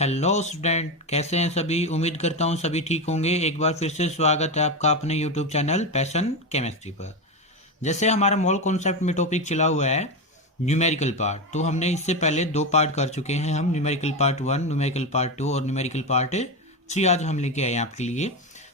Hello student, कैसे हैं सभी। उम्मीद करता हूँ सभी ठीक होंगे। एक बार फिर से स्वागत है आपका अपने यूट्यूब चैनल पैशन केमिस्ट्री पर। जैसे हमारा मोल कॉन्सेप्ट में टॉपिक चला हुआ है न्यूमेरिकल पार्ट, तो हमने इससे पहले 2 पार्ट कर चुके हैं हम, न्यूमेरिकल पार्ट 1, न्यूमेरिकल पार्ट 2 और न्यूमेरिकल पार्ट 3 आज हम लेके आए हैं आपके लिए।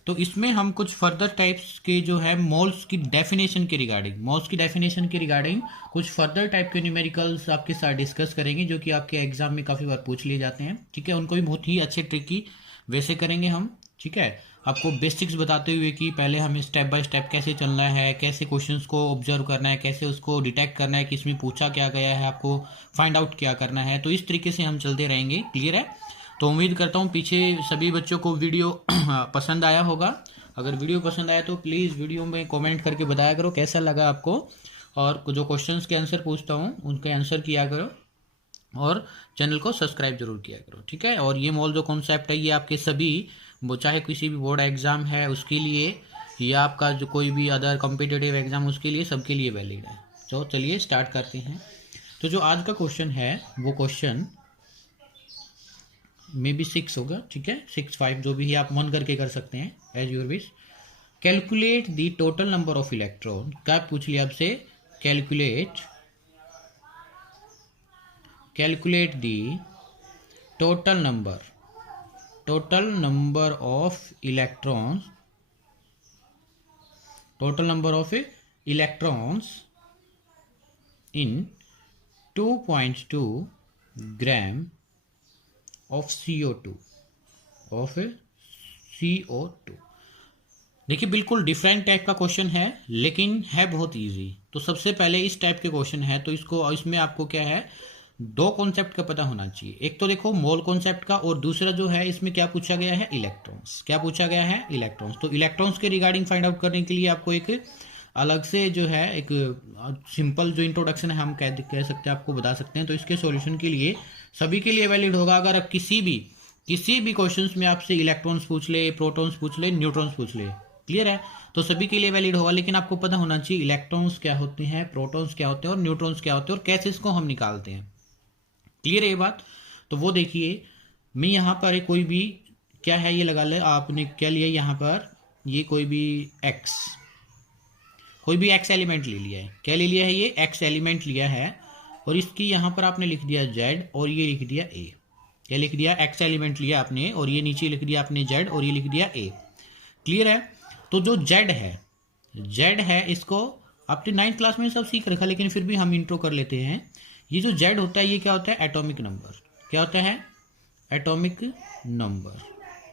तो इसमें हम कुछ फर्दर टाइप्स के जो है मोल्स की डेफिनेशन के रिगार्डिंग कुछ फर्दर टाइप के न्यूमेरिकल्स आपके साथ डिस्कस करेंगे, जो कि आपके एग्जाम में काफ़ी बार पूछ लिए जाते हैं। ठीक है, उनको भी बहुत ही अच्छे ट्रिकी वैसे करेंगे हम। ठीक है, आपको बेसिक्स बताते हुए कि पहले हमें स्टेप बाय स्टेप कैसे चलना है, कैसे क्वेश्चंस को ऑब्जर्व करना है, कैसे उसको डिटेक्ट करना है कि इसमें पूछा क्या गया है, आपको फाइंड आउट क्या करना है। तो इस तरीके से हम चलते रहेंगे। क्लियर है? तो उम्मीद करता हूँ पीछे सभी बच्चों को वीडियो पसंद आया होगा। अगर वीडियो पसंद आया तो प्लीज़ वीडियो में कमेंट करके बताया करो कैसा लगा आपको, और जो क्वेश्चंस के आंसर पूछता हूँ उनके आंसर किया करो, और चैनल को सब्सक्राइब जरूर किया करो। ठीक है, और ये मॉल जो कॉन्सेप्ट है ये आपके सभी, वो चाहे किसी भी बोर्ड एग्ज़ाम है उसके लिए, या आपका जो कोई भी अदर कॉम्पिटिटिव एग्ज़ाम उसके लिए, सबके लिए वैलिड है। तो चलिए स्टार्ट करते हैं। तो जो आज का क्वेश्चन है वो क्वेश्चन मे बी 6 होगा। ठीक है, 6, 5 जो भी है आप मन करके कर सकते हैं as your wish. Calculate the total number of electron. क्या पूछ लिया आपसे? Calculate the total number of electrons in 2.2 gram of CO2। देखिए, बिल्कुल डिफरेंट टाइप का क्वेश्चन है, लेकिन है बहुत इजी। तो सबसे पहले इस टाइप के क्वेश्चन है तो इसमें आपको क्या है, 2 कॉन्सेप्ट का पता होना चाहिए। एक तो देखो मोल कॉन्सेप्ट का, और दूसरा जो है इसमें क्या पूछा गया है, इलेक्ट्रॉन्स। क्या पूछा गया है? इलेक्ट्रॉन्स। तो इलेक्ट्रॉन्स के रिगार्डिंग फाइंड आउट करने के लिए आपको एक अलग से जो है एक सिंपल जो इंट्रोडक्शन है हम कह सकते हैं, आपको बता सकते हैं। तो इसके सॉल्यूशन के लिए सभी के लिए वैलिड होगा। अगर आप किसी भी क्वेश्चंस में आपसे इलेक्ट्रॉन्स पूछ ले, प्रोटॉन्स पूछ ले, न्यूट्रॉन्स पूछ ले, क्लियर है, तो सभी के लिए वैलिड होगा। लेकिन आपको पता होना चाहिए इलेक्ट्रॉन्स क्या होते हैं, प्रोटॉन्स क्या होते हैं और न्यूट्रॉन्स क्या होते हैं, और कैसे इसको हम निकालते हैं। क्लियर है ये बात? तो वो देखिए, मैं यहाँ पर कोई भी क्या है ये लगा ले, आपने क्या लिया यहाँ पर, ये कोई भी एक्स एलिमेंट ले लिया है। क्या ले लिया है? ये एक्स एलिमेंट लिया है, और इसकी यहाँ पर आपने लिख दिया जेड और ये लिख दिया ए। क्या लिख दिया? एक्स एलिमेंट लिया आपने और ये नीचे लिख दिया आपने जेड और ये लिख दिया ए। क्लियर है? तो जो जेड है इसको आपने 9th क्लास में सब सीख रखा, लेकिन फिर भी हम इंट्रो कर लेते हैं। ये जो जेड होता है ये क्या होता है? Atomic number. क्या होता है? Atomic number.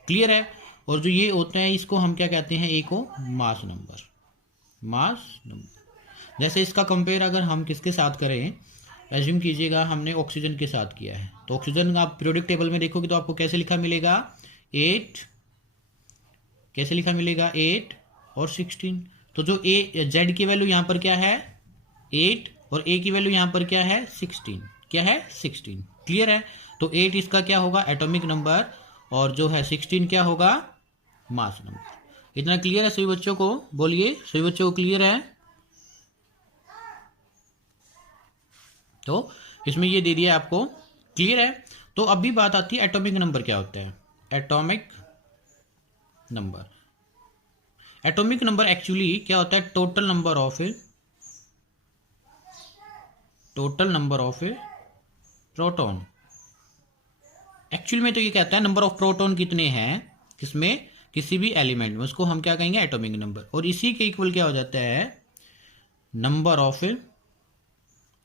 क्लियर है? और जो ये होता है इसको हम क्या कहते हैं? ए को मास नंबर। जैसे इसका कंपेयर अगर हम किसके साथ करें, एज्यूम कीजिएगा हमने ऑक्सीजन के साथ किया है, तो ऑक्सीजन आप पीरियोडिक टेबल में देखोगे तो आपको कैसे लिखा मिलेगा? 8। कैसे लिखा मिलेगा? 8 और 16। तो जो जेड की वैल्यू यहाँ पर क्या है? 8, और ए की वैल्यू यहाँ पर क्या है? 16। क्या है? 16। क्लियर है? तो 8 इसका क्या होगा? एटॉमिक नंबर, और जो है 16 क्या होगा? Mass number. इतना क्लियर है सभी बच्चों को? बोलिए, सभी बच्चों को क्लियर है? तो इसमें ये दे दिया आपको। क्लियर है? तो अभी बात आती है एटॉमिक नंबर क्या होता है। एटॉमिक नंबर एक्चुअली क्या होता है? Total number of proton. Actually में तो ये कहता है नंबर ऑफ प्रोटॉन कितने हैं किसमें, किसी भी एलिमेंट में, उसको हम क्या कहेंगे? Atomic number. और इसी के इक्वल क्या हो जाता है? Number of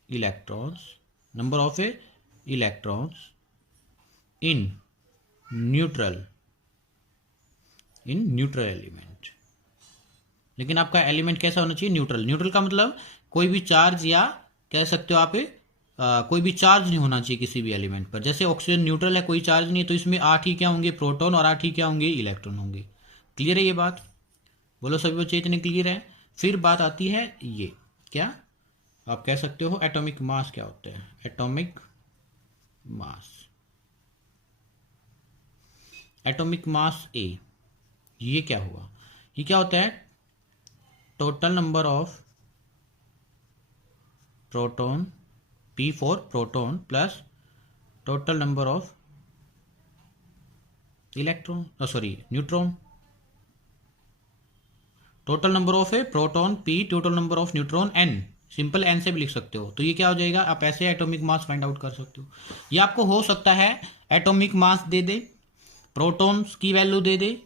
electrons in neutral element. लेकिन आपका एलिमेंट कैसा होना चाहिए? न्यूट्रल का मतलब कोई भी चार्ज, या कह सकते हो आप कोई भी चार्ज नहीं होना चाहिए किसी भी एलिमेंट पर। जैसे ऑक्सीजन न्यूट्रल है, कोई चार्ज नहीं है, तो इसमें 8 ही क्या होंगे? प्रोटॉन, और 8 ही क्या होंगे? इलेक्ट्रॉन होंगे। क्लियर है ये बात? बोलो सभी बच्चे, इतने क्लियर है? फिर बात आती है ये, क्या आप कह सकते हो एटॉमिक मास क्या होता है? एटॉमिक मास ए। ये क्या हुआ? ये क्या होता है? Total number of proton, P for proton, plus total number of electron, sorry neutron. Total number of A proton P, total number of neutron N, simple N से भी लिख सकते हो। तो ये क्या हो जाएगा, आप ऐसे एटॉमिक मास फाइंड आउट कर सकते हो। ये आपको हो सकता है एटॉमिक मास दे दे, प्रोटॉन्स की वैल्यू दे दे,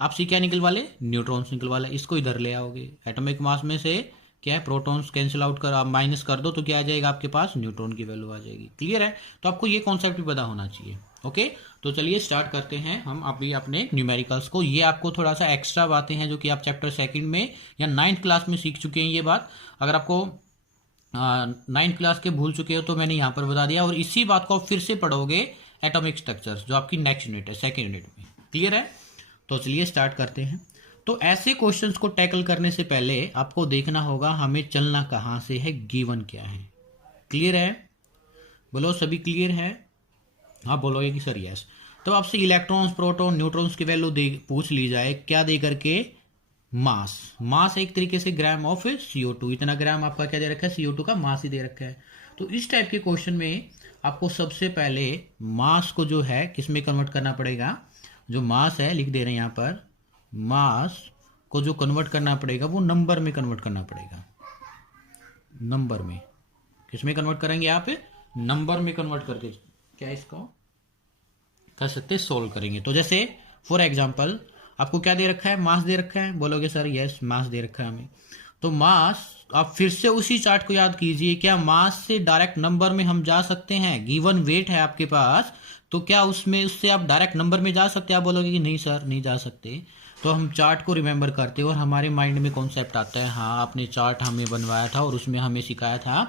आपसे क्या निकल वाले, न्यूट्रॉन्स निकल वाले, इसको इधर ले आओगे। एटॉमिक मास में से क्या है, प्रोटॉन्स कैंसिल आउट कर, आप माइनस कर दो तो क्या आ जाएगा आपके पास, न्यूट्रॉन की वैल्यू आ जाएगी। क्लियर है, तो आपको ये कॉन्सेप्ट भी पता होना चाहिए। ओके, तो चलिए स्टार्ट करते हैं हम अभी अपने न्यूमेरिकल्स को। ये आपको थोड़ा सा एक्स्ट्रा बातें हैं जो कि आप चैप्टर सेकंड में या 9th क्लास में सीख चुके हैं ये बात। अगर आपको 9th क्लास के भूल चुके हो तो मैंने यहाँ पर बता दिया, और इसी बात को आप फिर से पढ़ोगे एटॉमिक स्ट्रक्चर्स, जो आपकी नेक्स्ट यूनिट है, सेकेंड यूनिट में। क्लियर है, तो चलिए स्टार्ट करते हैं। तो ऐसे क्वेश्चंस को टैकल करने से पहले आपको देखना होगा हमें चलना कहाँ से है, गिवन क्या है। क्लियर है, बोलो सभी क्लियर है, आप बोलोगे कि सर यस। तो आपसे इलेक्ट्रॉन्स, प्रोटॉन, न्यूट्रॉन्स की वैल्यू दे पूछ ली जाए, क्या दे करके, मास। मास एक तरीके से ग्राम ऑफ CO2, इतना ग्राम आपका क्या दे रखा है, CO2 का मास ही दे रखा है। तो इस टाइप के क्वेश्चन में आपको सबसे पहले मास को जो है किस में कन्वर्ट करना पड़ेगा, जो मास है लिख दे रहे हैं यहाँ पर, मास को जो कन्वर्ट करना पड़ेगा वो नंबर में कन्वर्ट करना पड़ेगा। नंबर में किस में कन्वर्ट करेंगे आप, नंबर में कन्वर्ट करके क्या इसको कर सकते, सोल्व करेंगे। तो जैसे फॉर एग्जांपल आपको क्या दे रखा है, मास दे रखा है, बोलोगे सर यस मास दे रखा है हमें। तो मास, आप फिर से उसी चार्ट को याद कीजिए, क्या मास से डायरेक्ट नंबर में हम जा सकते हैं, गिवन वेट है आपके पास, तो क्या उसमें उससे आप डायरेक्ट नंबर में जा सकते हैं, आप बोलोगे कि नहीं सर नहीं जा सकते। तो हम चार्ट को रिमेंबर करते हैं और हमारे माइंड में कॉन्सेप्ट आता है, हाँ आपने चार्ट हमें बनवाया था और उसमें हमें सिखाया था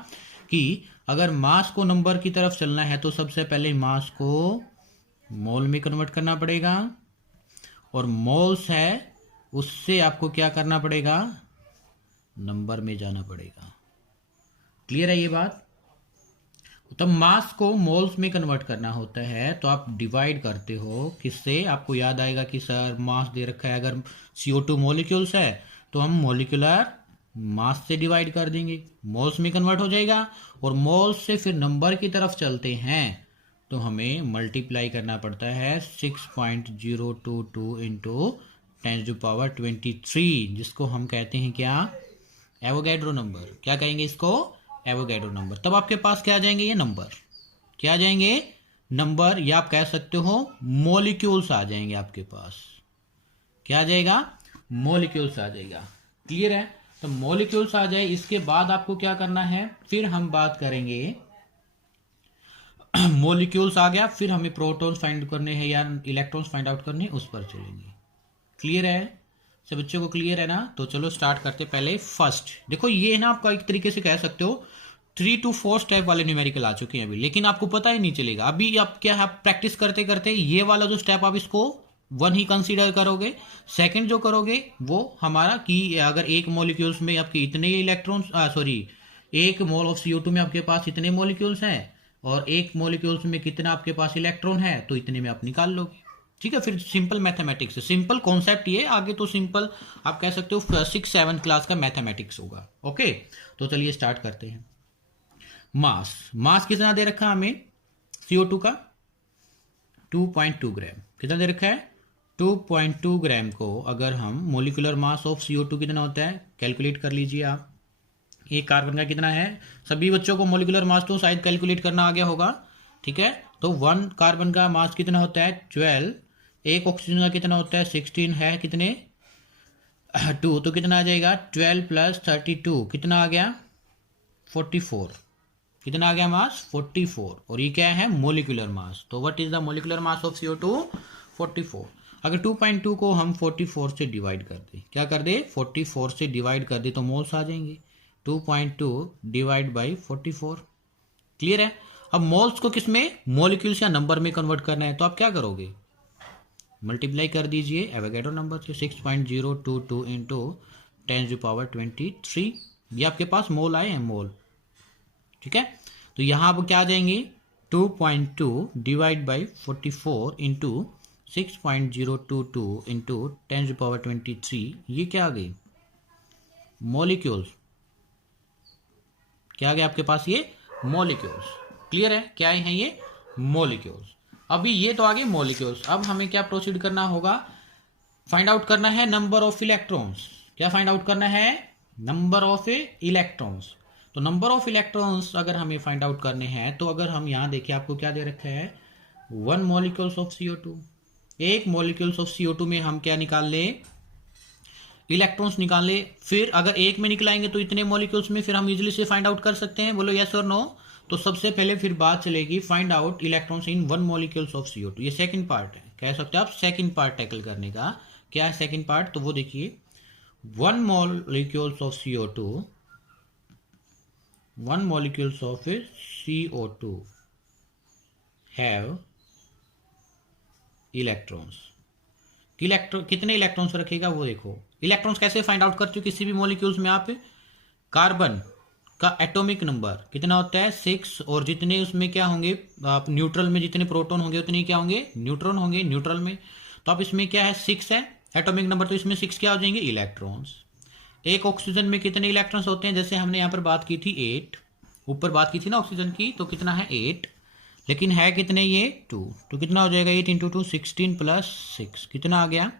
कि अगर मास को नंबर की तरफ चलना है तो सबसे पहले मास को मोल में कन्वर्ट करना पड़ेगा, और मोल्स है उससे आपको क्या करना पड़ेगा, नंबर में जाना पड़ेगा। क्लियर है ये बात। तब मास को मोल्स में कन्वर्ट करना होता है तो आप डिवाइड करते हो किससे, आपको याद आएगा कि सर मास दे रखा है, अगर CO2 मॉलिक्यूल्स है तो हम मॉलिक्यूलर मास से डिवाइड कर देंगे, मोल्स में कन्वर्ट हो जाएगा। और मोल्स से फिर नंबर की तरफ चलते हैं तो हमें मल्टीप्लाई करना पड़ता है 6.022 इंटू 10⁻23, जिसको हम कहते हैं क्या, एवोगैड्रो नंबर। क्या कहेंगे इसको, एवोगैड्रो नंबर। तब आपके पास क्या आ जाएंगे, ये नंबर क्या आ जाएंगे, नंबर, या आप कह सकते हो मॉलिक्यूल्स आ जाएंगे आपके पास। क्या आ जाएगा, मॉलिक्यूल्स आ जाएगा। क्लियर है, तो मॉलिक्यूल्स आ जाए, इसके बाद आपको क्या करना है, फिर हम बात करेंगे मॉलिक्यूल्स आ गया, फिर हमें प्रोटॉन्स फाइंड करने हैं या इलेक्ट्रॉन्स फाइंड आउट करने हैं, उस पर चलेंगे। क्लियर है, सब बच्चों को क्लियर है ना। तो चलो स्टार्ट करते, पहले फर्स्ट देखो, ये ना आपका एक तरीके से कह सकते हो 3 to 4 स्टेप वाले न्यूमेरिकल आ चुके हैं अभी, लेकिन आपको पता ही नहीं चलेगा। अभी आप क्या, आप प्रैक्टिस करते करते ये वाला जो स्टेप आप इसको 1 ही कंसीडर करोगे, सेकंड जो करोगे वो हमारा कि अगर एक मॉलिक्यूल्स में आपके इतने इलेक्ट्रॉन्स, सॉरी एक मोल ऑफ CO2 में आपके पास इतने मॉलिक्यूल्स हैं और एक मॉलिक्यूल्स में कितना आपके पास इलेक्ट्रॉन है, तो इतने में आप निकाल लोगे। ठीक है, फिर सिंपल मैथमेटिक्स, सिंपल कॉन्सेप्ट ये, आगे तो सिंपल आप कह सकते हो 6-7 क्लास का मैथमेटिक्स होगा। ओके, तो चलिए स्टार्ट करते हैं। मास, मास कितना दे रखा है हमें CO2 का, 2.2 ग्राम। कितना दे रखा है, 2.2 ग्राम को अगर हम मोलिकुलर मास ऑफ CO2 कितना होता है, कैलकुलेट कर लीजिए आप। एक कार्बन का कितना है, सभी बच्चों को मोलिकुलर मास तो शायद कैलकुलेट करना आ गया होगा। ठीक है, तो 1 कार्बन का मास कितना होता है, 12। एक ऑक्सीजन का कितना होता है, 16 है, कितने 2, तो कितना आ जाएगा 12 + 32, कितना आ गया 44। कितना आ गया मास 44, और ये क्या है मोलिकुलर मास। तो what is the molecular mass of CO2, 44। अगर 2.2 को हम 44 से डिवाइड कर दे, क्या कर दे 44 से डिवाइड कर दे तो मोल्स आ जाएंगे, 2.2 डिवाइड बाई 44। क्लियर है, अब मोल्स को किस में, मॉलिक्यूल्स या नंबर में कन्वर्ट करना है, तो आप क्या करोगे, मल्टीप्लाई कर दीजिए एवोगैड्रो नंबर से, 6.022 इंटू 10⁻23, ये आपके पास मोल आए हैं, मोल। ठीक है, तो यहां अब क्या आ जाएंगे, 2.2 डिवाइड बाई 44 इंटू 6.022 इंटू 10⁻23, ये क्या आ गई, मॉलिक्यूल्स। क्या आ गया आपके पास, ये मॉलिक्यूल्स। क्लियर है, क्या हैं ये मॉलिक्यूल्स। अभी ये तो आगे मॉलिक्यूल्स। अब हमें क्या प्रोसीड करना होगा, फाइंड आउट करना है नंबर ऑफ इलेक्ट्रॉन्स। क्या फाइंड आउट करना है, नंबर ऑफ इलेक्ट्रॉन्स। तो नंबर ऑफ इलेक्ट्रॉन्स अगर हमें फाइंड आउट करने हैं तो अगर हम यहाँ देखिए आपको क्या दे रखा है, 1 मॉलिक्यूल्स ऑफ CO2। एक मॉलिक्यूल्स ऑफ CO2 में हम क्या निकाल ले, इलेक्ट्रॉन्स निकाल ले। फिर अगर एक में निकलाएंगे तो इतने मॉलिक्यूल्स में फिर हम इजिली से फाइंड आउट कर सकते हैं, बोलो यस और नो। तो सबसे पहले फिर बात चलेगी find out electrons in 1 molecules of CO2। ये सेकंड पार्ट है, कह सकते हो आप सेकंड पार्ट टैकल करने का। क्या है सेकंड पार्ट, तो वो देखिए 1 molecules of CO2, 1 molecules of CO2 have electrons। कितने इलेक्ट्रॉन्स रखेगा वो देखो। इलेक्ट्रॉन्स कैसे फाइंड आउट करते हो किसी भी मॉलिक्यूल्स में आप, कार्बन का एटॉमिक नंबर कितना होता है 6, और जितने उसमें क्या होंगे आप न्यूट्रल में जितने प्रोटॉन होंगे उतने क्या होंगे, न्यूट्रॉन होंगे न्यूट्रल में। तो अब इसमें क्या है 6 है एटॉमिक नंबर, तो इसमें 6 क्या हो जाएंगे, इलेक्ट्रॉन्स। एक ऑक्सीजन में कितने इलेक्ट्रॉन्स होते हैं, जैसे हमने यहाँ पर बात की थी 8, ऊपर बात की थी ना ऑक्सीजन की, तो कितना है 8, लेकिन है कितने ये 2, तो कितना हो जाएगा 8 × 2 16 + 6 कितना आ गया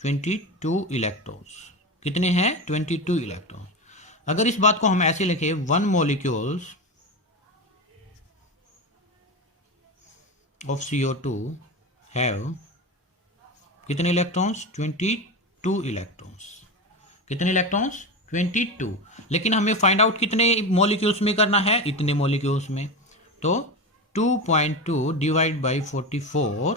22 इलेक्ट्रॉन्स। कितने हैं 22 इलेक्ट्रॉन्स। अगर इस बात को हम ऐसे लिखे 1 molecules of CO2 have कितने इलेक्ट्रॉन्स 22 इलेक्ट्रॉन्स। कितने इलेक्ट्रॉन्स 22, लेकिन हमें फाइंड आउट कितने मॉलिक्यूल्स में करना है, इतने मॉलिक्यूल्स में। तो 2.2 divide by 44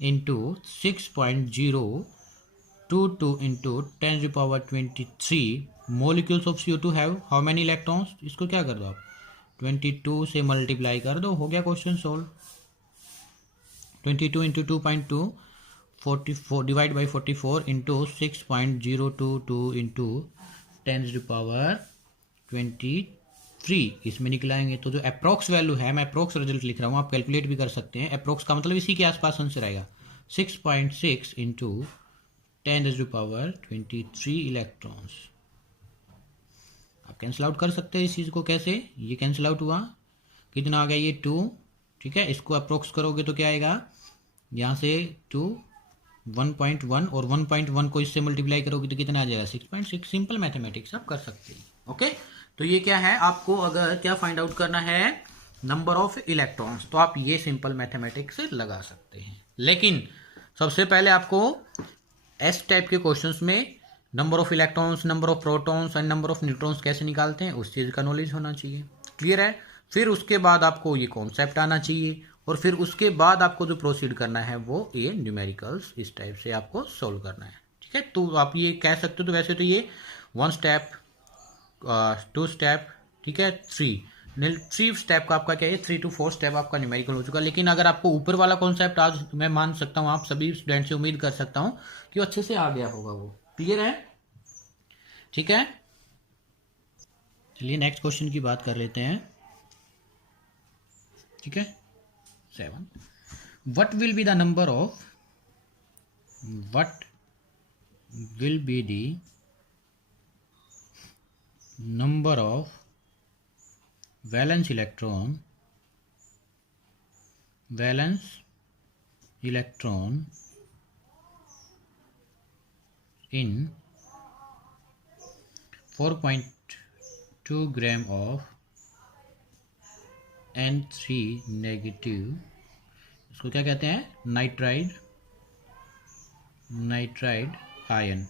into 6.022 into 10⁻23 molecules of CO2 have how many electrons. इसको क्या कर दो आप 22 से मल्टीप्लाई कर दो, हो गया question solve. 22 into 2.2 44 divide by 44 into 6.022 into 10⁻23 इसमें निकलाएंगे। तो जो अप्रोक्स वैल्यू है, मैं अप्रोक्स रिजल्ट लिख रहा हूँ, आप कैलकुलेट भी कर सकते हैं। अप्रोक्स का मतलब इसी के आसपास आंसर आएगा 6.6 इंटू 10⁻23 इलेक्ट्रॉन्स। आप कैंसिल आउट कर सकते हैं इस चीज़ को। कैसे, ये कैंसिल आउट हुआ, कितना आ गया ये 2, ठीक है। इसको अप्रोक्स करोगे तो क्या आएगा, यहाँ से 2 1.1 और 1.1 को इससे मल्टीप्लाई करोगे तो कितना आ जाएगा 6.6। सिंपल मैथमेटिक्स आप कर सकते हैं। ओके, तो ये क्या है, आपको अगर क्या फाइंड आउट करना है नंबर ऑफ इलेक्ट्रॉन्स, तो आप ये सिंपल मैथमेटिक्स लगा सकते हैं। लेकिन सबसे पहले आपको एस टाइप के क्वेश्चंस में number of electrons, number of protons and number of neutrons कैसे निकालते हैं उस चीज़ का नॉलेज होना चाहिए। क्लियर है। फिर उसके बाद आपको ये कॉन्सेप्ट आना चाहिए, और फिर उसके बाद आपको जो प्रोसीड करना है वो ये न्यूमेरिकल्स इस टाइप से आपको सोल्व करना है। ठीक है, तो आप ये कह सकते हो, तो वैसे तो ये 1 स्टेप 2 स्टेप, ठीक है, 3 स्टेप का आपका क्या है 3 to 4 स्टेप आपका न्यूमेरिकल हो चुका। लेकिन अगर आपको ऊपर वाला कॉन्सेप्ट आज मैं मान सकता हूँ, आप सभी स्टूडेंट से उम्मीद कर सकता हूँ कि वो अच्छे से आ गया होगा। वो क्लियर है, ठीक है। चलिए नेक्स्ट क्वेश्चन की बात कर लेते हैं। ठीक है, 7 what will be the number of valence electron in 4.2 gram of N3 negative, इसको क्या कहते हैं, नाइट्राइड आयन।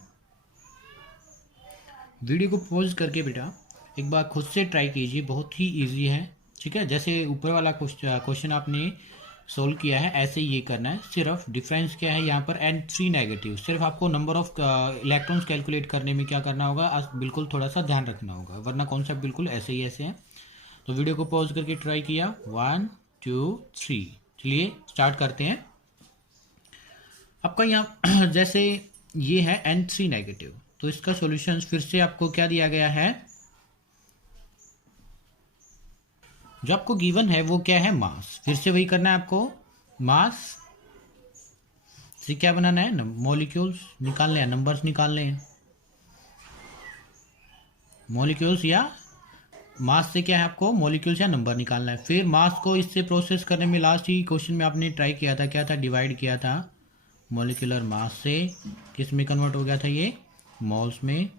वीडियो को पॉज करके बेटा एक बार खुद से ट्राई कीजिए, बहुत ही इजी है। ठीक है, जैसे ऊपर वाला क्वेश्चन आपने सोल्व किया है ऐसे ही ये करना है। सिर्फ डिफरेंस क्या है यहाँ पर N3 नेगेटिव, सिर्फ आपको नंबर ऑफ इलेक्ट्रॉन्स कैलकुलेट करने में क्या करना होगा, बिल्कुल थोड़ा सा ध्यान रखना होगा, वरना कॉन्सेप्ट बिल्कुल ऐसे ही ऐसे है। तो वीडियो को पॉज करके ट्राई किया, 1 2 3। चलिए स्टार्ट करते हैं। आपका यहाँ जैसे ये है N3 नेगेटिव, तो इसका सॉल्यूशन फिर से आपको क्या दिया गया है, जो आपको गिवन है वो क्या है, मास। फिर से वही करना है आपको, मास से क्या बनाना है, मॉलिक्यूल्स निकालने हैं, नंबर्स निकालने हैं, मॉलिक्यूल्स या मास से क्या है, आपको मॉलिक्यूल्स या नंबर निकालना है। फिर मास को इससे प्रोसेस करने में लास्ट ही क्वेश्चन में आपने ट्राई किया था, क्या था, डिवाइड किया था मॉलिक्यूलर मास से, किस में कन्वर्ट हो गया था ये, मोल्स में,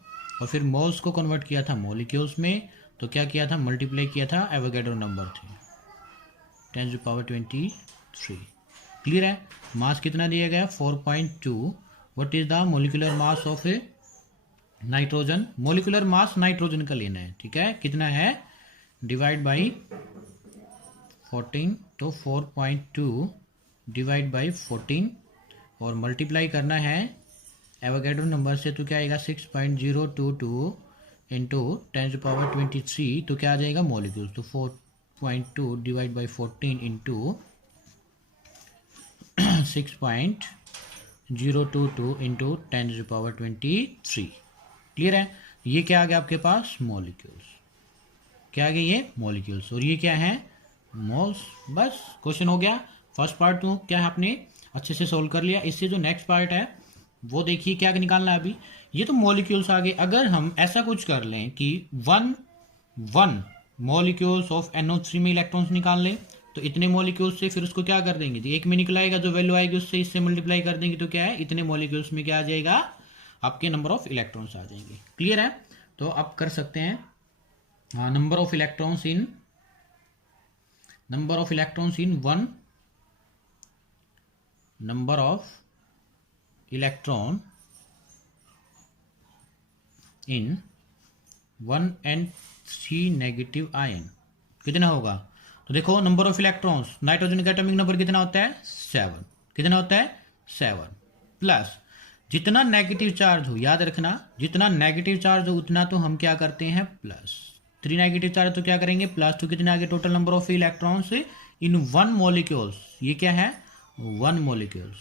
और फिर मोल्स को कन्वर्ट किया था मॉलिक्यूल्स में, तो क्या किया था, मल्टीप्लाई किया था एवोगैड्रो नंबर थे 10⁻23। क्लियर है। मास कितना दिया गया, 4.2। What is the molecular mass of A nitrogen, molecular mass nitrogen का लेना है, ठीक है, कितना है, डिवाइड बाई 14, तो 4.2 डिवाइड बाई 14 और मल्टीप्लाई करना है एवोगैड्रो नंबर से, तो क्या आएगा 6.022 इंटू 10⁻23, तो क्या आ जाएगा मॉलिक्यूल्स, तो 4.2 divide by 14 into 6.022 into 10⁻23। Clear है। ये क्या आ गया आपके पास, मॉलिक्यूल्स, क्या आ गया ये मॉलिक्यूल्स, और ये क्या है, मोल्स। बस क्वेश्चन हो गया। फर्स्ट पार्ट तो क्या है, आपने अच्छे से सोल्व कर लिया। इससे जो नेक्स्ट पार्ट है वो देखिए क्या निकालना है अभी। ये तो मॉलिक्यूल्स आ गए। अगर हम ऐसा कुछ कर लें कि वन मॉलिक्यूल्स ऑफ NO3 में इलेक्ट्रॉन्स निकाल लें, तो इतने मॉलिक्यूल्स से फिर उसको क्या कर देंगे, तो एक में निकलाएगा, जो वैल्यू आएगी उससे इससे मल्टीप्लाई कर देंगे, तो क्या है, इतने मॉलिक्यूल्स में क्या आ जाएगा, आपके नंबर ऑफ इलेक्ट्रॉन्स आ जाएंगे। क्लियर है। तो आप कर सकते हैं number of electrons in one, number of electron in 1n3 negative ion कितना होगा, तो देखो नंबर ऑफ इलेक्ट्रॉन्स, नाइट्रोजन का एटॉमिक नंबर कितना होता है, 7। कितना होता है, 7, प्लस जितना नेगेटिव चार्ज हो, याद रखना जितना नेगेटिव चार्ज हो उतना तो हम क्या करते हैं प्लस, 3 नेगेटिव चार्ज तो क्या करेंगे प्लस, तो कितने आगे total number of electrons in 1 molecules, ये क्या है 1 मॉलिक्यूल्स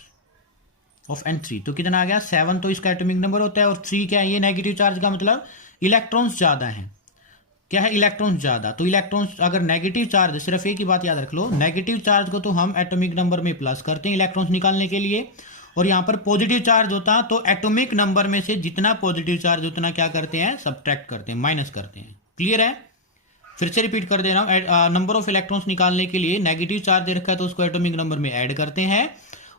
ऑफ N3, तो कितना आ गया 7, तो इसका एटॉमिक नंबर होता है, और 3 क्या है, ये नेगेटिव चार्ज का मतलब इलेक्ट्रॉन्स ज्यादा हैं, क्या है इलेक्ट्रॉन्स ज्यादा। तो इलेक्ट्रॉन्स अगर नेगेटिव चार्ज, सिर्फ एक ही बात याद रख लो, नेगेटिव चार्ज को तो हम एटॉमिक नंबर में प्लस करते हैं इलेक्ट्रॉन्स निकालने के लिए, और यहां पर पॉजिटिव चार्ज होता तो एटॉमिक नंबर में से जितना पॉजिटिव चार्ज उतना क्या करते हैं, सब्ट्रैक्ट करते हैं, माइनस करते हैं। क्लियर है। फिर से रिपीट कर दे रहा हूं, नंबर ऑफ इलेक्ट्रॉन्स निकालने के लिए नेगेटिव चार्ज दे रखा है तो उसको एटॉमिक नंबर में ऐड करते हैं,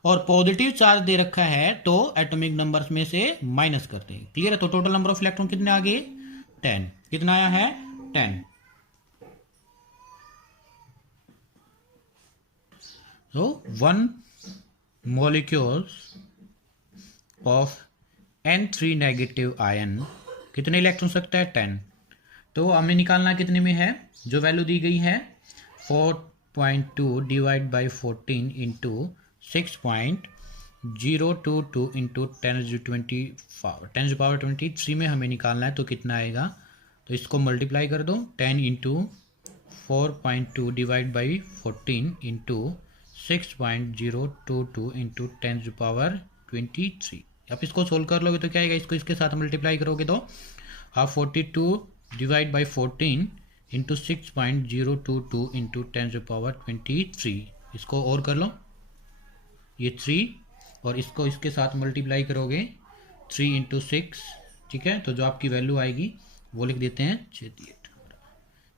और पॉजिटिव चार्ज दे रखा है तो एटॉमिक नंबर्स में से माइनस करते हैं। क्लियर है। तो टोटल नंबर ऑफ इलेक्ट्रॉन कितने आ गए, 10। कितना आया है, 10। So 1 molecules of N3 negative ion कितने इलेक्ट्रॉन सकता है, 10। तो हमें निकालना कितने में है, जो वैल्यू दी गई है 4.2 डिवाइड बाई 14 इंटू 6.022 इंटू 10⁻23 में हमें निकालना है, तो कितना आएगा, तो इसको मल्टीप्लाई कर दो, 10 into 4.2 divide by 14 into 6.022 into 10⁻23। आप इसको सोल्व कर लोगे तो क्या आएगा, इसको इसके साथ मल्टीप्लाई करोगे तो आप 42 डिवाइड बाई 14 इंटू 6.022 इंटू 10⁻23, इसको और कर लो, ये 3, और इसको इसके साथ मल्टीप्लाई करोगे 3 इंटू 6, ठीक है, तो जो आपकी वैल्यू आएगी वो लिख देते हैं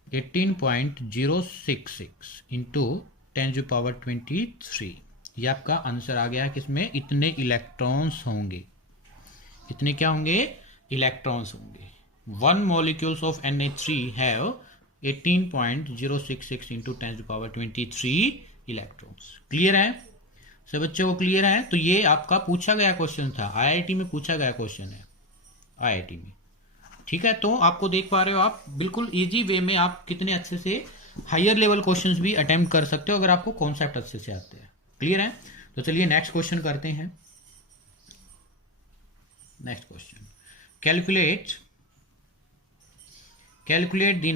18.066 इंटू 10⁻23। ये आपका आंसर आ गया, किसमें, इतने इलेक्ट्रॉन्स होंगे, इतने क्या होंगे, इलेक्ट्रॉन्स होंगे। 1 molecules of Na3 have 18.066 into 10⁻23 electrons. Clear है सब बच्चों को, क्लियर है। तो ये आपका पूछा गया क्वेश्चन था, IIT में पूछा गया क्वेश्चन है, IIT में, ठीक है। तो आपको देख पा रहे हो आप, बिल्कुल इजी वे में आप कितने अच्छे से हायर लेवल क्वेश्चंस भी अटेम्प्ट कर सकते हो अगर आपको कॉन्सेप्ट अच्छे से आते हैं। क्लियर है। तो चलिए नेक्स्ट क्वेश्चन करते हैं। Next question, calculate the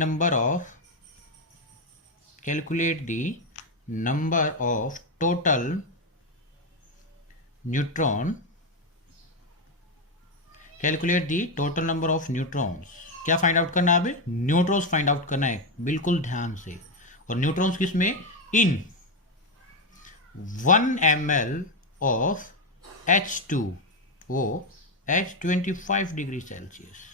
number of total neutron, calculate the total number of neutrons. क्या फाइंड आउट करना है, अभी न्यूट्रॉन्स फाइंड आउट करना है, बिल्कुल ध्यान से। और न्यूट्रॉन्स किसमें, इन 1 ml of H2O at 25 degree Celsius.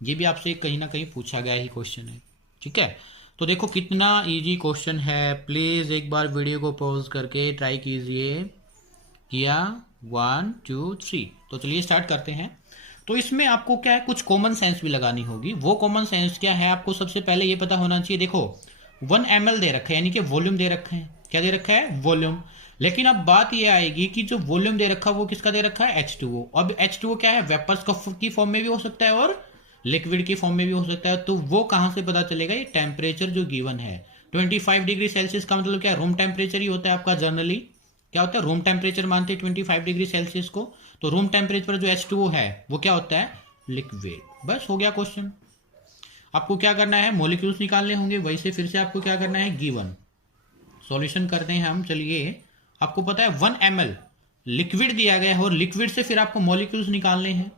ये भी आपसे कहीं ना कहीं पूछा गया ही क्वेश्चन है, ठीक है, तो देखो कितना इजी क्वेश्चन है। प्लीज़ एक बार वीडियो को पॉज करके ट्राई कीजिए। किया 1 2 3। तो चलिए स्टार्ट करते हैं। तो इसमें आपको क्या है, कुछ कॉमन सेंस भी लगानी होगी। वो कॉमन सेंस क्या है, आपको सबसे पहले ये पता होना चाहिए। देखो 1 ml दे रखा है, यानी कि वॉल्यूम दे रखा है। क्या दे रखा है, वॉल्यूम। लेकिन अब बात ये आएगी कि जो वॉल्यूम दे रखा है वो किसका दे रखा है, H2O। अब H2O क्या है, वेपर्स की फॉर्म में भी हो सकता है और लिक्विड की फॉर्म में भी हो सकता है। तो वो कहां से पता चलेगा, ये टेम्परेचर जो गिवन है 25 डिग्री सेल्सियस का मतलब क्या, रूम टेम्परेचर ही होता है आपका जनरली। क्या होता है, रूम टेम्परेचर मानते हैं 25 डिग्री सेल्सियस को। तो रूम टेम्परेचर जो H2O है वो क्या होता है, लिक्विड। बस हो गया क्वेश्चन। आपको क्या करना है, मॉलिक्यूल्स निकालने होंगे। वैसे फिर से आपको क्या करना है, गिवन सॉल्यूशन करते हैं हम। चलिए, आपको पता है 1 ml लिक्विड दिया गया है और लिक्विड से फिर आपको मॉलिक्यूल्स निकालने हैं।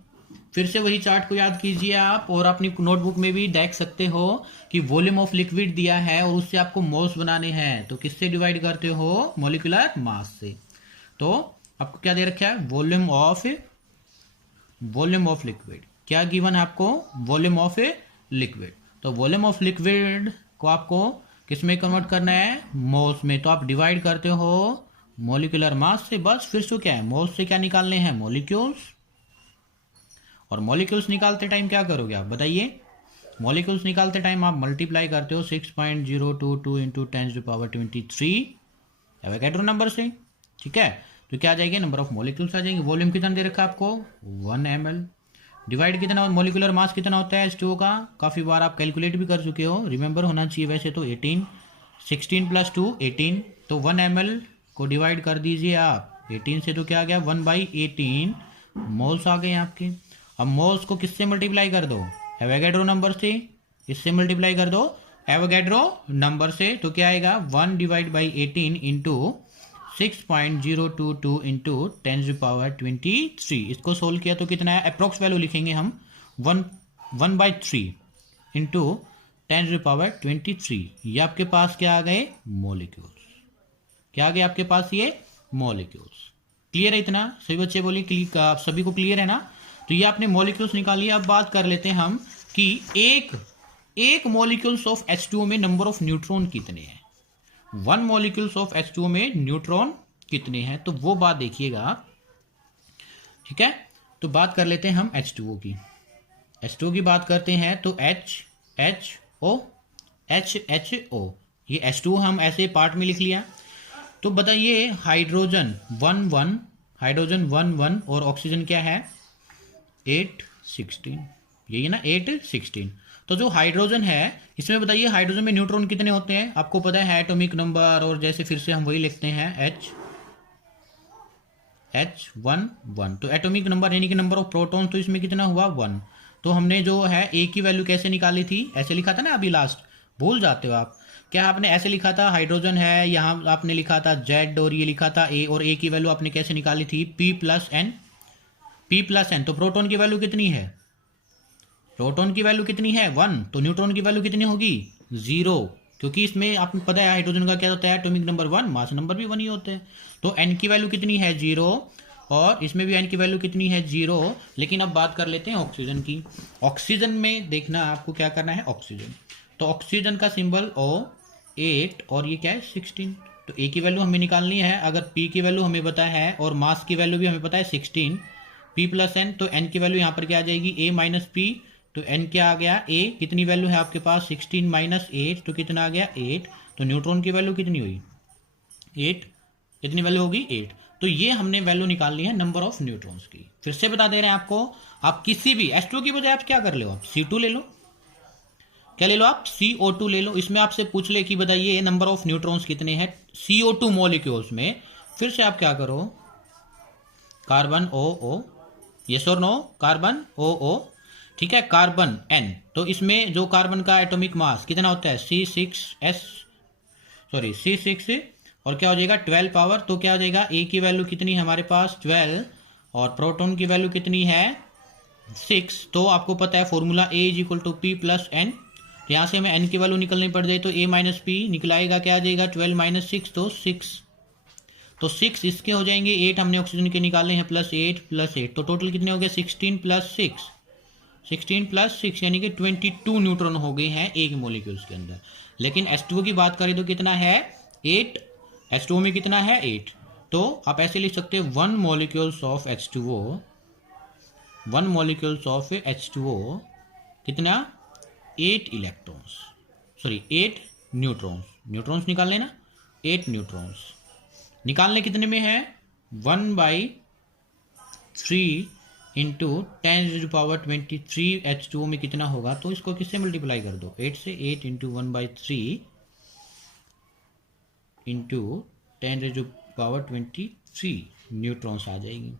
फिर से वही चार्ट को याद कीजिए आप, और अपनी नोटबुक में भी देख सकते हो कि वॉल्यूम ऑफ लिक्विड दिया है और उससे आपको मोल्स बनाने हैं। तो किससे डिवाइड करते हो, मॉलिक्यूलर मास से। तो आपको क्या दे रखा है, वॉल्यूम ऑफ लिक्विड। क्या गिवन है आपको, वॉल्यूम ऑफ लिक्विड। तो वॉल्यूम ऑफ लिक्विड को आपको किस में कन्वर्ट करना है, मोल्स में। तो आप डिवाइड करते हो मॉलिक्यूलर मास से। बस फिर से क्या है, मोल्स से क्या निकालने हैं, मॉलिक्यूल्स। और मॉलिक्यूल्स निकालते टाइम क्या करोगे आप बताइए, मॉलिक्यूल्स निकालते टाइम आप मल्टीप्लाई करते हो 6.022 इंटू 10⁻23 एवोगैड्रो नंबर से। ठीक है, तो क्या आ जाएगी, नंबर ऑफ मॉलिक्यूल्स आ जाएंगे। वॉल्यूम कितना दे रखा है आपको, 1 ml। डिवाइड कितना, मॉलिक्यूलर मास कितना होता है H2O का, काफी बार आप कैलकुलेट भी कर चुके हो, रिमेंबर होना चाहिए वैसे तो 18। 16 + 2 18। तो 1 ml को डिवाइड कर दीजिए आप 18 से, तो क्या आ गया 1/18 मोल्स आ गए आपके। अब मोल्स को किससे मल्टीप्लाई कर दो, एवोगैड्रो नंबर से। इससे मल्टीप्लाई कर दो एवोगैड्रो नंबर से, तो क्या आएगा 1/18 इंटू 6.022 इंटू 10⁻23। इसको सोल्व किया तो कितना है, अप्रोक्स वैल्यू लिखेंगे हम 1/3 इंटू 10⁻23। ये आपके पास क्या आ गए, मॉलिक्यूल्स। क्या आ गए आपके पास, ये मॉलिक्यूल्स। क्लियर है इतना, सभी बच्चे बोलिए, आप सभी को क्लियर है ना। तो ये आपने मॉलिक्यूल्स निकाली। अब बात कर लेते हैं हम कि एक मॉलिक्यूल्स ऑफ H2O में नंबर ऑफ न्यूट्रॉन कितने हैं। 1 मॉलिक्यूल्स ऑफ H2O में न्यूट्रॉन कितने हैं, तो वो बात देखिएगा। ठीक है, तो बात कर लेते हैं हम H2O की। H2O की बात करते हैं तो HHO ये H2O हम ऐसे पार्ट में लिख लिया। तो बताइए हाइड्रोजन 1 और ऑक्सीजन क्या है 8 16, यही ना 8 16। तो जो हाइड्रोजन है इसमें बताइए, हाइड्रोजन में न्यूट्रॉन कितने होते हैं, आपको पता है एटॉमिक नंबर। और जैसे फिर से हम वही लिखते हैं H1 तो एटॉमिक नंबर यानी कि नंबर ऑफ प्रोटॉन, तो इसमें कितना हुआ 1। तो हमने जो है ए की वैल्यू कैसे निकाली थी, ऐसे लिखा था ना, अभी लास्ट भूल जाते हो आप। क्या आपने ऐसे लिखा था, हाइड्रोजन है, यहाँ आपने लिखा था Z और ये लिखा था A, और A की वैल्यू आपने कैसे निकाली थी P+N। तो प्रोटॉन की वैल्यू कितनी है, प्रोटॉन की वैल्यू कितनी है 1। तो न्यूट्रॉन की वैल्यू कितनी होगी 0, क्योंकि इसमें आपको पता है हाइड्रोजन का क्या होता है, एटॉमिक नंबर 1, मास नंबर भी 1 ही होते हैं। तो N की वैल्यू कितनी है 0, और इसमें भी N की वैल्यू कितनी है 0। लेकिन अब बात कर लेते हैं ऑक्सीजन की। ऑक्सीजन में देखना आपको क्या करना है, ऑक्सीजन। तो ऑक्सीजन का सिंबल O8 और ये क्या है 16। तो A की वैल्यू हमें निकालनी है, अगर P की वैल्यू हमें पता है और मास की वैल्यू भी हमें पता है 16, P+N। तो N की वैल्यू यहाँ पर क्या आ जाएगी A - P। तो N क्या आ गया, A कितनी वैल्यू है आपके पास 16 - 8, तो कितना आ गया 8। तो न्यूट्रॉन की वैल्यू कितनी हुई 8, कितनी वैल्यू होगी 8। तो ये हमने वैल्यू निकालनी है नंबर ऑफ न्यूट्रॉन्स की। फिर से बता दे रहे हैं आपको, आप किसी भी H2O की बजाय आप क्या कर लो, आप C2 ले लो। क्या ले लो आप, CO2 ले लो। इसमें आपसे पूछ ले कि बताइए नंबर ऑफ न्यूट्रॉन्स कितने हैं CO2 मॉलिक्यूल्स में। फिर से आप क्या करो, कार्बन OO, यस और नो, कार्बन OO, ठीक है, कार्बन N। तो इसमें जो कार्बन का एटॉमिक मास कितना होता है C6 और क्या हो जाएगा 12 पावर। तो क्या हो जाएगा, A की वैल्यू कितनी है हमारे पास 12, और प्रोटॉन की वैल्यू कितनी है 6। तो आपको पता है फॉर्मूला A = P+N। तो यहाँ से हमें N की वैल्यू निकलनी पड़ जाए, तो A - P निकलाएगा, क्या आ जाएगा 12 - 6, तो 6। तो 6 इसके हो जाएंगे, 8 हमने ऑक्सीजन के निकाले हैं, +8 + 8, तो टोटल कितने हो गए 16 + 6, 16 प्लस 6 यानी कि 22 न्यूट्रॉन हो गए हैं एक मॉलिक्यूल्स के अंदर। लेकिन H2O की बात करें तो कितना है 8, H2O में कितना है 8। तो आप ऐसे लिख सकते हैं 1 molecules of H2O, 1 molecules of H2O कितना 8 इलेक्ट्रॉन्स, सॉरी 8 न्यूट्रॉन्स, न्यूट्रॉन्स निकाल लेना 8 न्यूट्रॉन्स निकालने कितने में है 1/3 इंटू 10⁻23 H2O में कितना होगा, तो इसको किससे मल्टीप्लाई कर दो 8 से, 8 इंटू 1/3 इंटू 10⁻23 न्यूट्रॉन्स आ जाएगी।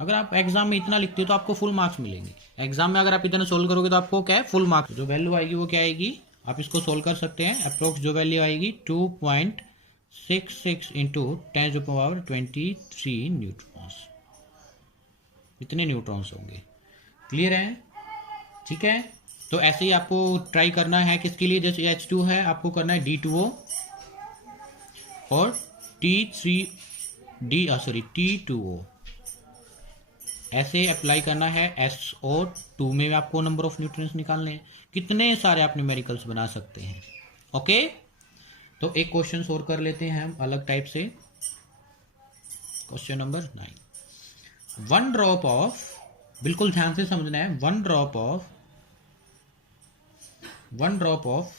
अगर आप एग्जाम में इतना लिखते हो तो आपको फुल मार्क्स मिलेंगे। एग्जाम में अगर आप इतना सोल्व करोगे तो आपको क्या है फुल मार्क्स। जो वैल्यू आएगी वो क्या आएगी, आप इसको सोल्व कर सकते हैं। अप्रोक्स जो वैल्यू आएगी 2.66 इंटू 10⁻23 न्यूट्रॉन्स, इतने न्यूट्रॉन्स होंगे। क्लियर है, ठीक है। तो ऐसे ही आपको ट्राई करना है किसके लिए, जैसे H2 है आपको करना है D2O और T2O ऐसे अप्लाई करना है। SO2 में आपको नंबर ऑफ न्यूट्रॉन्स निकालने हैं। कितने सारे आप न्यूमेरिकल्स बना सकते हैं। ओके, तो एक क्वेश्चन और कर लेते हैं हम अलग टाइप से। क्वेश्चन नंबर 9, 1 ड्रॉप ऑफ, बिल्कुल ध्यान से समझना है, 1 ड्रॉप ऑफ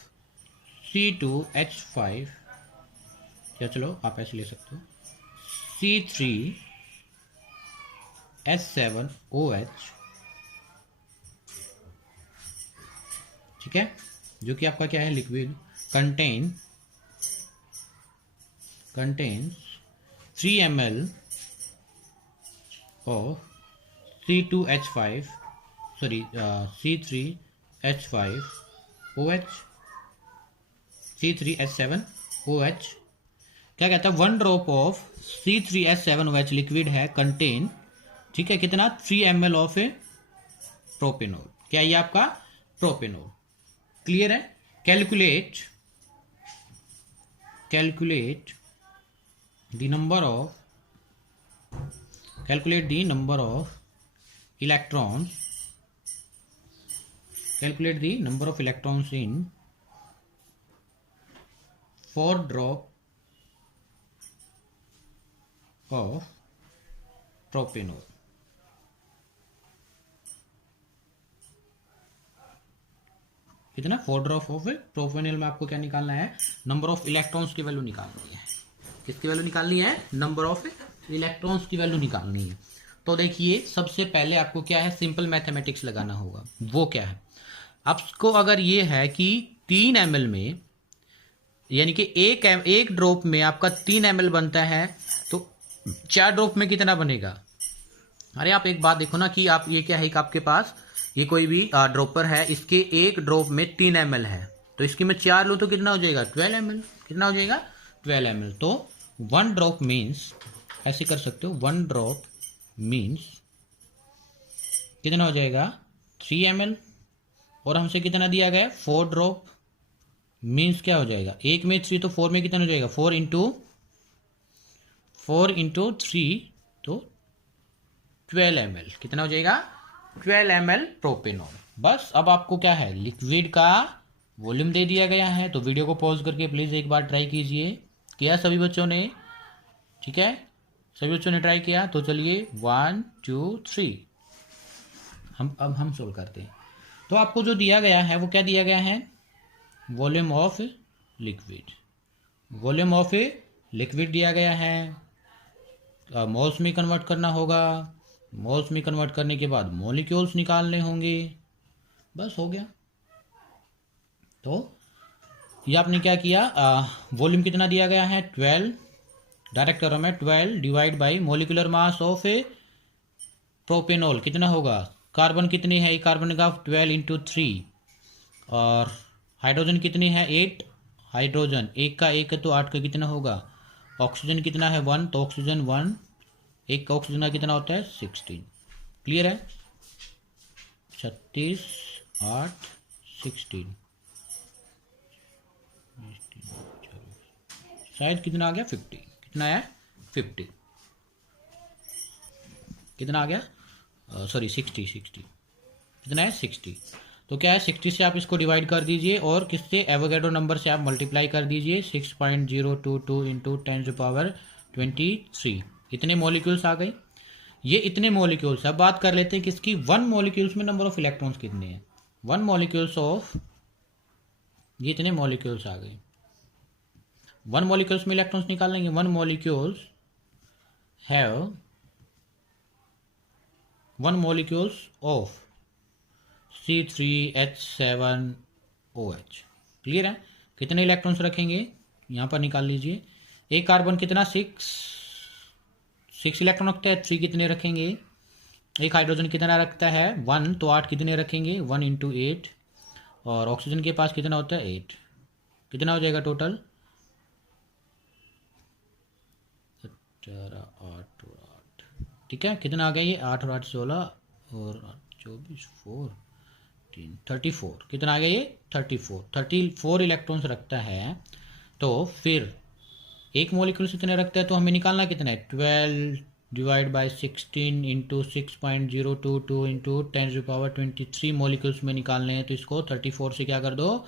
C2H5, या चलो आप ऐसे ले सकते हो C3H7OH, ठीक है, जो कि आपका क्या है liquid, contains 3 ml of C2H5, sorry C3H5OH, C3H7OH क्या कहता है 1 ड्रॉप ऑफ C3H7OH लिक्विड है कंटेन, ठीक है, कितना 3 ml ऑफ प्रोपेनॉल, क्या ये आपका प्रोपेनॉल। क्लियर है। Calculate the number of electrons in 4 drop of propanol. कितना 4 ड्रॉप ऑफ प्रोपेनॉल में आपको क्या निकालना है, नंबर ऑफ इलेक्ट्रॉन्स की वैल्यू निकालनी है। किसकी वैल्यू निकालनी है, नंबर ऑफ इलेक्ट्रॉन्स की वैल्यू निकालनी है। तो देखिए सबसे पहले आपको क्या है सिंपल मैथमेटिक्स लगाना होगा। वो क्या है, आपको अगर ये है कि 3 ml में, यानी कि एक ड्रॉप में आपका 3 ml बनता है, तो 4 ड्रॉप में कितना बनेगा। अरे आप एक बात देखो ना कि आप ये क्या है कि आपके पास ये कोई भी ड्रॉपर है, इसके एक ड्रॉप में 3 ml है, तो इसकी मैं 4 लूँ तो कितना हो जाएगा 12 ml, कितना हो जाएगा 12 ml। तो 1 ड्रॉप मीन्स ऐसे कर सकते हो, 1 ड्रॉप मीन्स कितना हो जाएगा 3 ml, और हमसे कितना दिया गया है 4 ड्रॉप, मीन्स क्या हो जाएगा, एक में 3 तो 4 में कितना हो जाएगा 4 इंटू 3 तो 12 ml, कितना हो जाएगा 12 ml प्रोपेनॉल। बस अब आपको क्या है लिक्विड का वॉल्यूम दे दिया गया है। तो वीडियो को पॉज करके प्लीज़ एक बार ट्राई कीजिए। किया सभी बच्चों ने, ठीक है, सभी बच्चों ने ट्राई किया। तो चलिए 1 2 3 हम सोल्व करते हैं। तो आपको जो दिया गया है वो क्या दिया गया है, वॉल्यूम ऑफ लिक्विड दिया गया है। मोल्स में कन्वर्ट करना होगा, मोल्स में कन्वर्ट करने के बाद मॉलिक्यूल्स निकालने होंगे, बस हो गया। तो ये आपने क्या किया, वॉल्यूम कितना दिया गया है 12, डायरेक्ट करो मैं 12 divide by molecular mass of propanol कितना होगा, कार्बन कितनी है, कार्बन का 12 इंटू 3, और हाइड्रोजन कितनी है 8, हाइड्रोजन एक का एक है तो 8 का कितना होगा, ऑक्सीजन कितना है 1, तो ऑक्सीजन 1, एक का ऑक्सीजन का कितना होता है 16। क्लियर है, 36 8 16, शायद कितना आ गया 50, कितना है 50, कितना आ गया सॉरी 60 कितना है 60। तो क्या है 60 से आप इसको डिवाइड कर दीजिए और किससे एवोगैड्रो नंबर से आप मल्टीप्लाई कर दीजिए 6.022 इंटू 10⁻23। इतने मॉलिक्यूल्स आ गए। ये इतने मॉलिक्यूल्स। अब बात कर लेते हैं किसकी, वन मॉलिक्यूल्स में नंबर ऑफ इलेक्ट्रॉन्स कितने हैं। वन मॉलिक्यूल्स ऑफ, ये इतने मॉलिक्यूल्स आ गए। वन मॉलिक्यूल्स में इलेक्ट्रॉन्स निकाल लेंगे। One molecules have one molecules of C3H7OH। Clear है। कितने इलेक्ट्रॉन्स रखेंगे यहां पर निकाल लीजिए। एक कार्बन कितना 6 इलेक्ट्रॉन रखता है। 3 कितने रखेंगे। एक हाइड्रोजन कितना रखता है 1, तो 8 कितने रखेंगे 1 इंटू 8। और ऑक्सीजन के पास कितना होता है 8। कितना हो जाएगा टोटल 18 8 और 8। ठीक है, कितना आ गया ये 8 और 8 16 और 24 4 3 34। कितना आ गया ये 34 इलेक्ट्रॉन्स रखता है। तो फिर एक मॉलिक्यूल से कितने रखता है, तो हमें निकालना कितना है 12 divide by 16 into 6.022 into 10⁻23 molecules में निकालने हैं। तो इसको 34 से क्या कर दो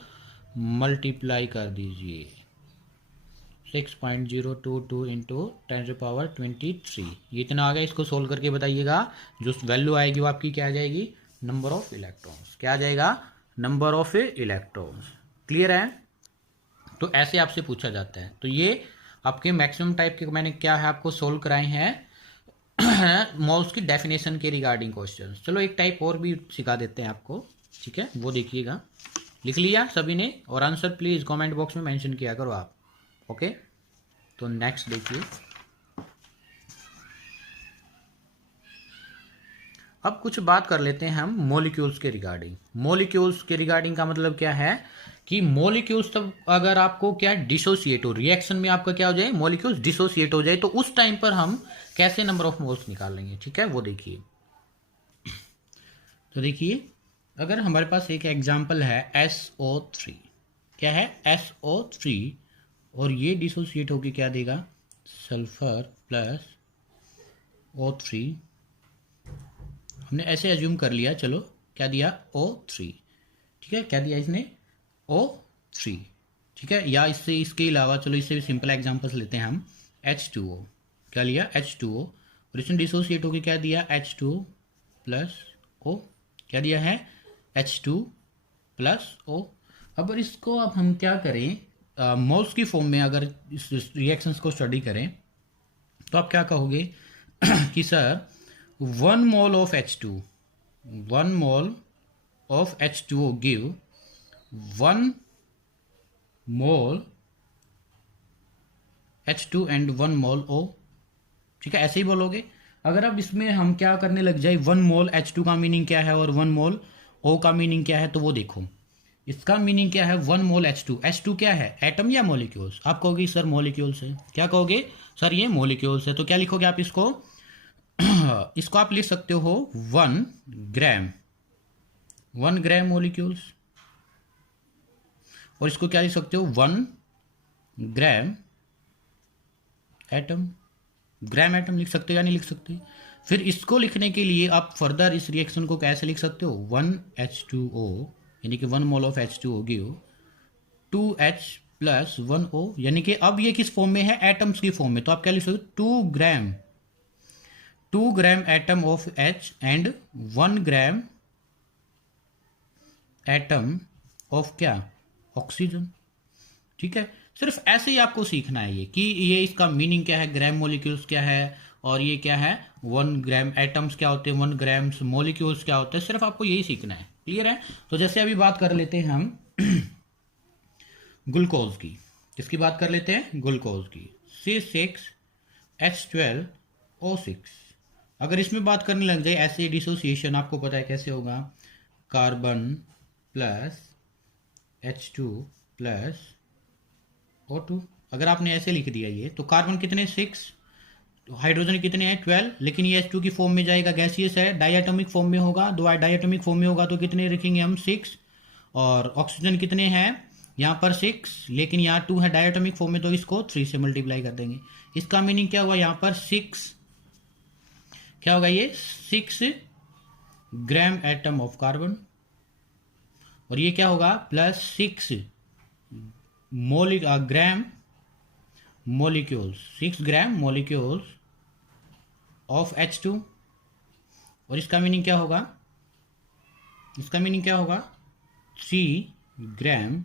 मल्टीप्लाई कर दीजिए 6.022 इंटू 10⁻23। ये इतना आ गया। इसको सोल्व करके बताइएगा। जो वैल्यू आएगी वो आपकी क्या आ जाएगी नंबर ऑफ इलेक्ट्रॉन्स। क्या आ जाएगा नंबर ऑफ इलेक्ट्रॉन्स। क्लियर है। तो ऐसे आपसे पूछा जाता है। तो ये आपके मैक्सिमम टाइप के मैंने क्या है आपको सोल्व कराए हैं मोल्स की डेफिनेशन के रिगार्डिंग क्वेश्चंस। चलो एक टाइप और भी सिखा देते हैं आपको। ठीक है, वो देखिएगा। लिख लिया सभी ने, और आंसर प्लीज कमेंट बॉक्स में मेंशन किया करो आप। ओके, तो नेक्स्ट देखिए। अब कुछ बात कर लेते हैं हम मॉलिक्यूल्स के रिगार्डिंग। मॉलिक्यूल्स के रिगार्डिंग का मतलब क्या है कि मॉलिक्यूल्स तब अगर आपको क्या डिसोसिएट हो, रिएक्शन में आपका क्या हो जाए मॉलिक्यूल्स डिसोसिएट हो जाए, तो उस टाइम पर हम कैसे नंबर ऑफ मोल्स निकालेंगे। ठीक है, वो देखिए। तो देखिए, अगर हमारे पास एक एग्जांपल है SO3। क्या है SO3, और ये डिसोसिएट होकर क्या देगा सल्फर प्लस O3। हमने ऐसे एज्यूम कर लिया। चलो क्या दिया O3। ठीक है, क्या दिया इसने O3। ठीक है, या इससे इसके अलावा चलो इससे भी सिंपल एग्जांपल्स लेते हैं हम। H2O। क्या लिया H2O, और इसने डिसोसिएट होकर क्या दिया H2 प्लस O। क्या दिया है H2 प्लस O। अब इसको अब हम क्या करें मोल्स की फॉर्म में, अगर इस रिएक्शंस को स्टडी करें तो आप क्या कहोगे कि sir 1 mole of H2, 1 mole of H2O give 1 mole H2 and 1 mole O। ठीक है, ऐसे ही बोलोगे। अगर अब इसमें हम क्या करने लग जाए 1 मोल H2 का मीनिंग क्या है और 1 मोल O का मीनिंग क्या है, तो वो देखो। इसका मीनिंग क्या है 1 मोल H2। H2 क्या है एटम या मॉलिक्यूल्स। आप कहोगे सर मॉलिक्यूल्स है। क्या कहोगे सर ये मॉलिक्यूल्स है। तो क्या लिखोगे आप इसको इसको आप लिख सकते हो 1 ग्राम मॉलिक्यूल्स, और इसको क्या लिख सकते हो 1 ग्राम एटम। ग्राम एटम लिख सकते हो या नहीं लिख सकते। फिर इसको लिखने के लिए आप फर्दर इस रिएक्शन को कैसे लिख सकते हो 1H2O, यानी कि 1 mole of H2O give 2H plus 1O, यानी कि अब ये किस फॉर्म में है एटम्स की फॉर्म में। तो आप क्या लिख सकते हो 2 gram atom of H and 1 gram atom of क्या ऑक्सीजन। ठीक है, सिर्फ ऐसे ही आपको सीखना है ये कि ये इसका मीनिंग क्या है, ग्राम मॉलिक्यूल्स क्या है, और ये क्या है 1 ग्राम एटम्स क्या होते हैं, 1 ग्राम मॉलिक्यूल्स क्या होते हैं। सिर्फ आपको यही सीखना है। क्लियर है। तो जैसे अभी बात कर लेते हैं हम ग्लूकोज की। किसकी बात कर लेते हैं ग्लूकोज की। C6H12O6। अगर इसमें बात करने लग जाए ऐसे डिसोसिएशन आपको पता है कैसे होगा, carbon plus H2 plus O2। अगर आपने ऐसे लिख दिया ये, तो कार्बन कितने 6, तो हाइड्रोजन कितने हैं 12, लेकिन ये H2 की फॉर्म में जाएगा, गैसियस है, डाइएटॉमिक फॉर्म में होगा। दो डाइएटॉमिक फॉर्म में होगा तो कितने रखेंगे हम 6। और ऑक्सीजन कितने हैं यहाँ पर 6, लेकिन यहाँ 2 है डाइएटॉमिक फॉर्म में, तो इसको 3 से मल्टीप्लाई कर देंगे। इसका मीनिंग क्या हुआ यहाँ पर 6, क्या होगा ये 6 ग्राम एटम ऑफ कार्बन, और ये क्या होगा plus 6 gram molecules, 6 gram molecules of H2। और इसका मीनिंग क्या होगा, इसका मीनिंग क्या होगा 3 ग्राम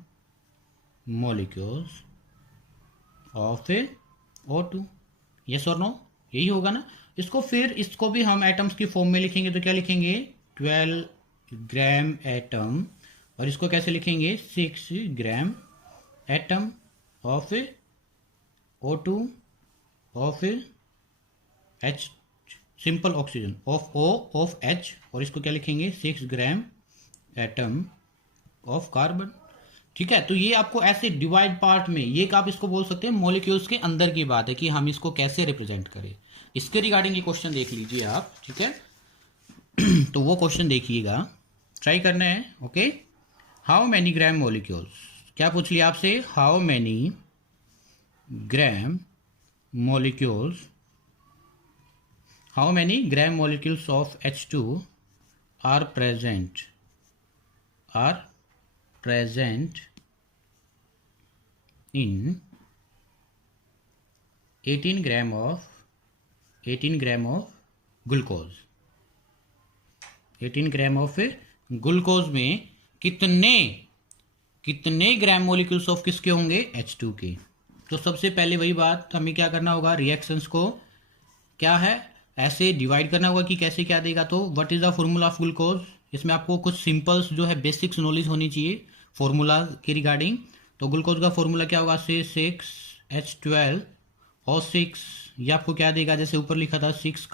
मोलिक्यूल्स ऑफ O2। यस और नो, यही होगा ना। इसको भी हम एटम्स की फॉर्म में लिखेंगे तो क्या लिखेंगे 12 ग्राम एटम, और इसको कैसे लिखेंगे 6 gram atom of O2 of H, simple oxygen of O of H, और इसको क्या लिखेंगे 6 ग्राम एटम ऑफ कार्बन। ठीक है, तो ये आपको ऐसे डिवाइड पार्ट में, ये आप इसको बोल सकते हैं मॉलिक्यूल्स के अंदर की बात है कि हम इसको कैसे रिप्रेजेंट करें। इसके रिगार्डिंग ये क्वेश्चन देख लीजिए आप, ठीक है। तो वो क्वेश्चन देखिएगा, ट्राई करना है। Okay, how many gram molecules, क्या पूछ लिया आपसे, how many gram molecules, how many gram molecules of H2 are present in 18 gram of glucose. 18 gram of glucose में कितने ग्राम मॉलिक्यूल्स ऑफ किसके होंगे H2 के। तो सबसे पहले वही बात, हमें क्या करना होगा, रिएक्शंस को क्या है ऐसे डिवाइड करना होगा कि कैसे क्या देगा। तो what is the formula of glucose, इसमें आपको कुछ सिंपल्स जो है बेसिक्स नॉलेज होनी चाहिए फॉर्मूला के रिगार्डिंग। तो ग्लूकोज का फॉर्मूला क्या होगा, से 6H12 और 6, ये आपको क्या देगा, जैसे ऊपर लिखा था 6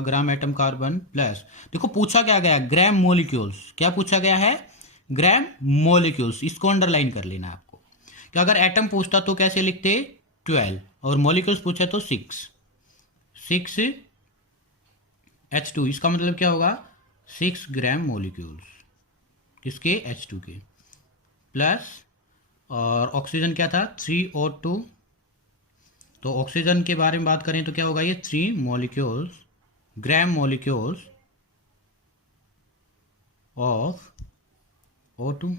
ग्राम एटम कार्बन प्लस, देखो पूछा क्या गया ग्राम मॉलिक्यूल्स, क्या पूछा गया है ग्राम मॉलिक्यूल्स, इसको अंडरलाइन कर लेना आपको। कि अगर एटम पूछता तो कैसे लिखते 12, और मॉलिक्यूल्स पूछा तो 6H2, इसका मतलब क्या होगा 6 ग्राम मॉलिक्यूल्स किसके H2 के, प्लस और ऑक्सीजन क्या था 3O2। तो ऑक्सीजन के बारे में बात करें तो क्या होगा ये 3 molecules gram molecules of O2।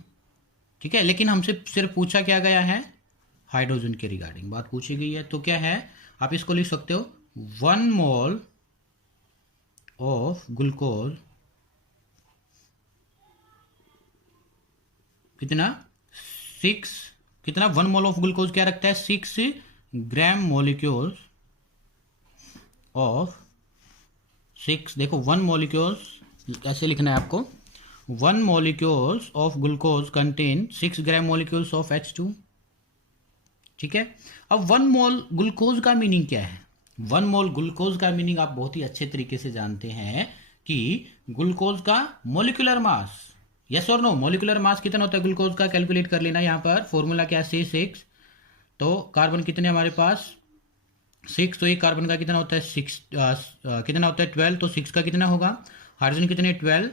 ठीक है, लेकिन हमसे सिर्फ पूछा क्या गया है हाइड्रोजन के रिगार्डिंग बात पूछी गई है। तो क्या है, आप इसको लिख सकते हो 1 मोल ऑफ ग्लूकोज कितना 1 मोल ऑफ ग्लूकोज क्या रखता है 6 ग्राम मॉलिक्यूल्स ऑफ 6, देखो 1 मॉलिक्यूल्स कैसे लिखना है आपको, 1 molecules of glucose contain 6 gram molecules of H2। ठीक है, अब 1 मोल ग्लूकोज का मीनिंग क्या है, 1 मोल ग्लूकोज का मीनिंग आप बहुत ही अच्छे तरीके से जानते हैं कि ग्लूकोज का मोलिकुलर मास, यस और नो, मोलिकुलर मास कितना होता है ग्लूकोज का, कैलकुलेट कर लेना। यहाँ पर फॉर्मूला क्या है 6, तो कार्बन कितने हमारे पास 6, तो एक कार्बन का कितना होता है 6, कितना होता है 12, तो 6 का कितना होगा, हाइड्रोजन कितने 12,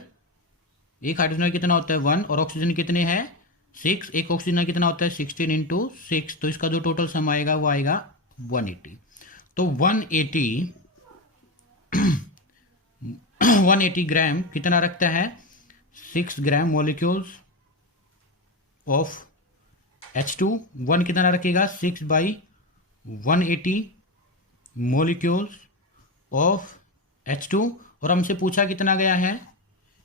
एक हाइड्रोजन कितना होता है 1, और ऑक्सीजन कितने हैं 6, एक ऑक्सीजन कितना होता है 16 × 6, तो इसका जो टोटल सम आएगा वो आएगा 180। तो 180 ग्राम कितना रखता है 6 ग्राम मॉलिक्यूल्स ऑफ H2, 1 कितना रखेगा 6/180 मॉलिक्यूल्स ऑफ H2, और हमसे पूछा कितना गया है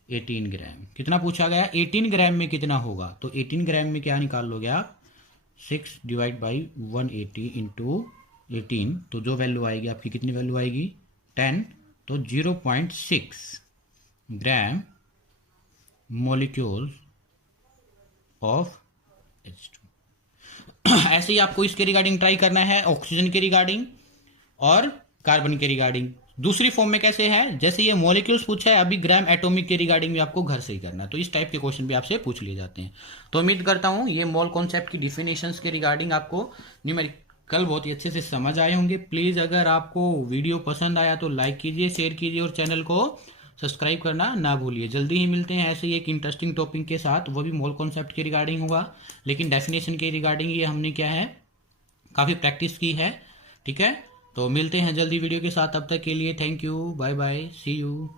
18 ग्राम, कितना पूछा गया 18 ग्राम में कितना होगा, तो 18 ग्राम में क्या निकाल लोगे आप 6/180 × 18, तो जो वैल्यू आएगी आपकी कितनी वैल्यू आएगी 10, तो 0.6 ग्राम मॉलिक्यूल्स ऑफ H2। ऐसे ही आपको इसके रिगार्डिंग ट्राई करना है, ऑक्सीजन के रिगार्डिंग और कार्बन के रिगार्डिंग। दूसरी फॉर्म में कैसे है, जैसे ये मॉलिक्यूल्स पूछा है, अभी ग्राम एटॉमिक के रिगार्डिंग भी आपको घर से ही करना है, तो इस टाइप के क्वेश्चन भी आपसे पूछ लिए जाते हैं। तो उम्मीद करता हूं ये मोल कॉन्सेप्ट की डिफिनेशंस के रिगार्डिंग आपको न्यूमेरिकल बहुत ही अच्छे से समझ आए होंगे। प्लीज अगर आपको वीडियो पसंद आया तो लाइक कीजिए, शेयर कीजिए और चैनल को सब्सक्राइब करना ना भूलिए। जल्दी ही मिलते हैं ऐसे ही एक इंटरेस्टिंग टॉपिक के साथ, वो भी मोल कॉन्सेप्ट के रिगार्डिंग होगा, लेकिन डेफिनेशन के रिगार्डिंग ये हमने क्या है काफ़ी प्रैक्टिस की है। ठीक है, तो मिलते हैं जल्दी वीडियो के साथ, तब तक के लिए thank you, bye bye, see you.